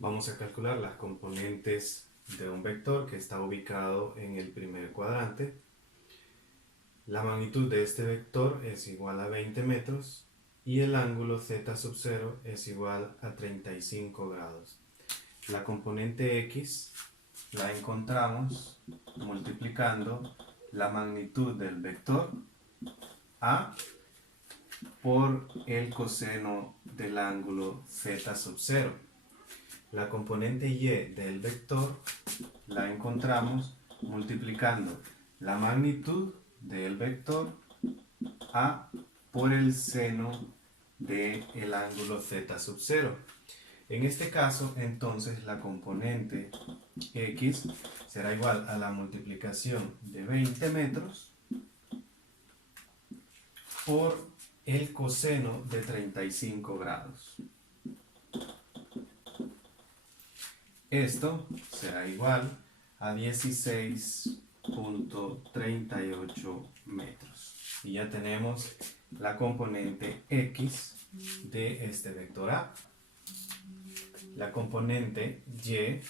Vamos a calcular las componentes de un vector que está ubicado en el primer cuadrante. La magnitud de este vector es igual a 20 metros y el ángulo z sub 0 es igual a 35 grados. La componente x la encontramos multiplicando la magnitud del vector a por el coseno del ángulo z sub 0. La componente y del vector la encontramos multiplicando la magnitud del vector a por el seno del ángulo z sub 0. En este caso, entonces, la componente x será igual a la multiplicación de 20 metros por el coseno de 35 grados. Esto será igual a 16.38 metros. Y ya tenemos la componente x de este vector A. La componente y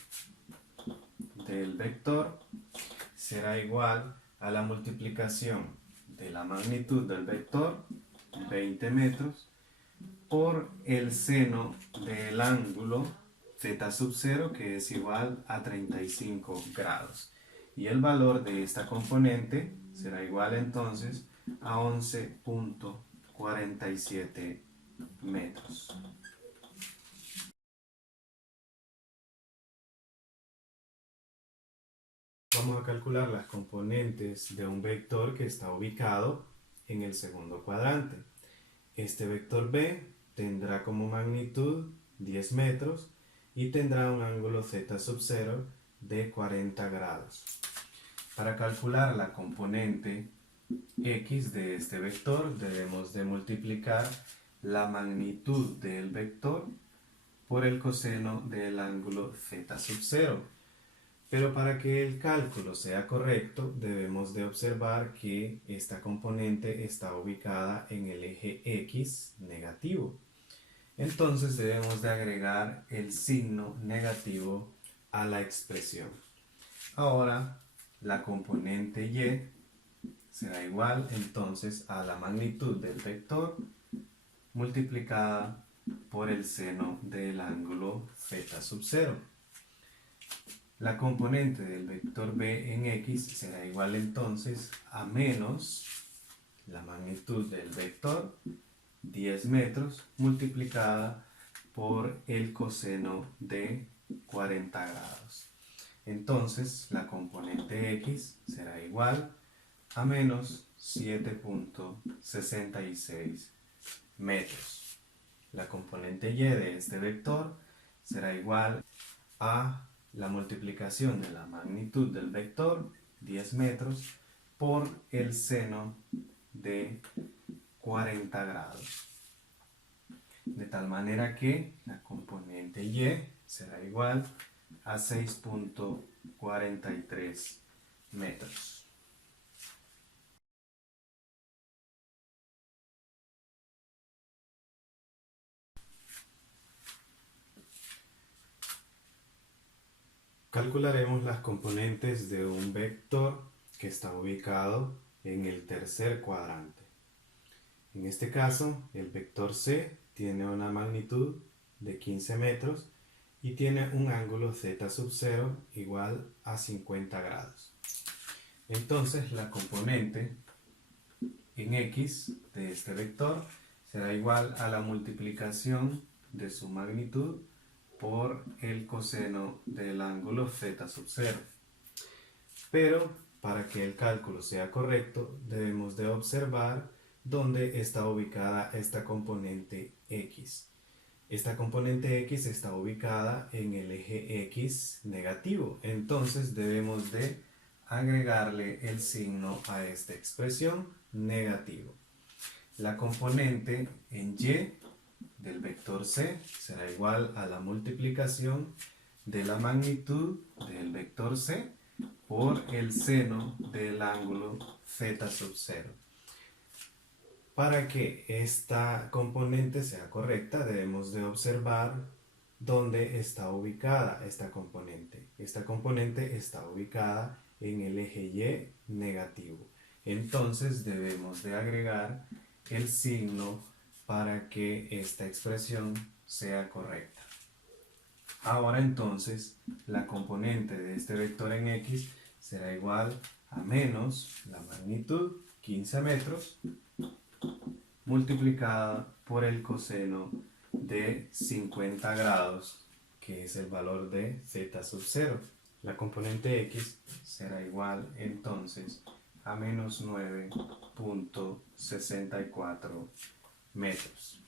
del vector será igual a la multiplicación de la magnitud del vector, 20 metros, por el seno del ángulo z sub 0, que es igual a 35 grados. Y el valor de esta componente será igual entonces a 11.47 metros. Vamos a calcular las componentes de un vector que está ubicado en el segundo cuadrante. Este vector B tendrá como magnitud 10 metros y tendrá un ángulo z sub 0 de 40 grados. Para calcular la componente x de este vector debemos de multiplicar la magnitud del vector por el coseno del ángulo z sub 0. Pero para que el cálculo sea correcto, debemos de observar que esta componente está ubicada en el eje X negativo. Entonces debemos de agregar el signo negativo a la expresión. Ahora, la componente Y será igual entonces a la magnitud del vector multiplicada por el seno del ángulo z sub 0. La componente del vector b en x será igual entonces a menos la magnitud del vector, 10 metros, multiplicada por el coseno de 40 grados. Entonces la componente x será igual a menos 7.66 metros. La componente y de este vector será igual a la multiplicación de la magnitud del vector, 10 metros, por el seno de 40 grados. De tal manera que la componente y será igual a 6.43 metros. Calcularemos las componentes de un vector que está ubicado en el tercer cuadrante. En este caso, el vector C tiene una magnitud de 15 metros y tiene un ángulo z sub 0 igual a 50 grados. Entonces, la componente en x de este vector será igual a la multiplicación de su magnitud por el coseno del ángulo z sub 0. Pero para que el cálculo sea correcto, debemos de observar dónde está ubicada esta componente x. Esta componente x está ubicada en el eje x negativo. Entonces debemos de agregarle el signo a esta expresión negativo. La componente en y del vector c será igual a la multiplicación de la magnitud del vector c por el seno del ángulo z sub 0. Para que esta componente sea correcta, debemos de observar ¿Dónde está ubicada esta componente? Esta componente está ubicada en el eje Y negativo. Entonces debemos de agregar el signo para que esta expresión sea correcta. Ahora entonces la componente de este vector en X será igual a menos la magnitud 15 metros multiplicada por el coseno de 50 grados, que es el valor de z sub 0. La componente x será igual entonces a menos 9.64 metros.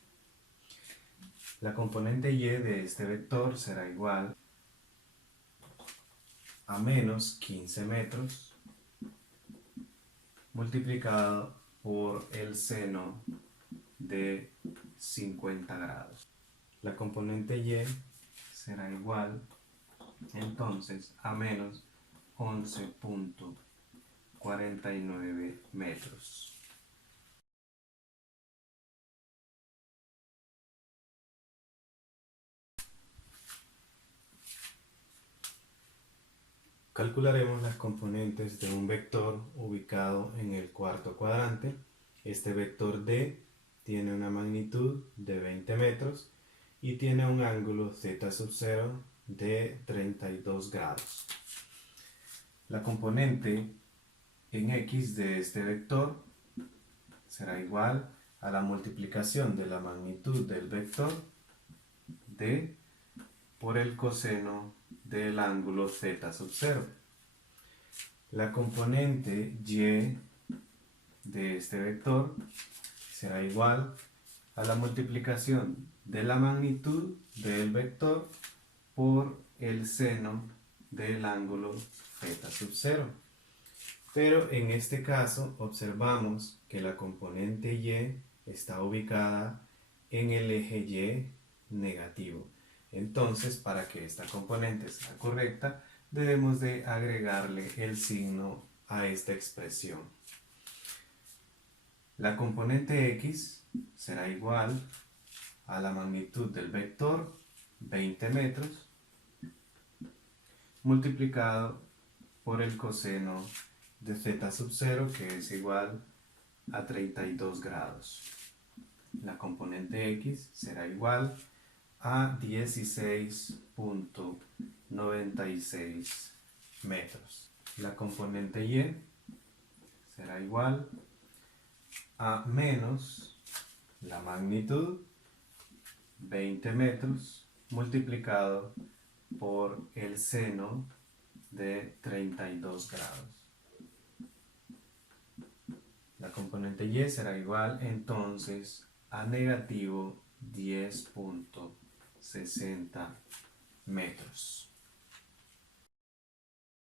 La componente y de este vector será igual a menos 15 metros multiplicado por el seno de 50 grados. La componente y será igual entonces a menos 11.49 metros. Calcularemos las componentes de un vector ubicado en el cuarto cuadrante. Este vector D tiene una magnitud de 20 metros y tiene un ángulo z sub 0 de 32 grados. La componente en X de este vector será igual a la multiplicación de la magnitud del vector D por el coseno del ángulo z sub 0. La componente y de este vector será igual a la multiplicación de la magnitud del vector por el seno del ángulo z sub 0. Pero en este caso observamos que la componente y está ubicada en el eje y negativo. Entonces, para que esta componente sea correcta, debemos de agregarle el signo a esta expresión. La componente x será igual a la magnitud del vector 20 metros multiplicado por el coseno de z sub 0, que es igual a 32 grados. La componente x será igual a 16.96 metros. La componente y será igual a menos la magnitud 20 metros multiplicado por el seno de 32 grados. La componente y será igual entonces a negativo 10.60 metros.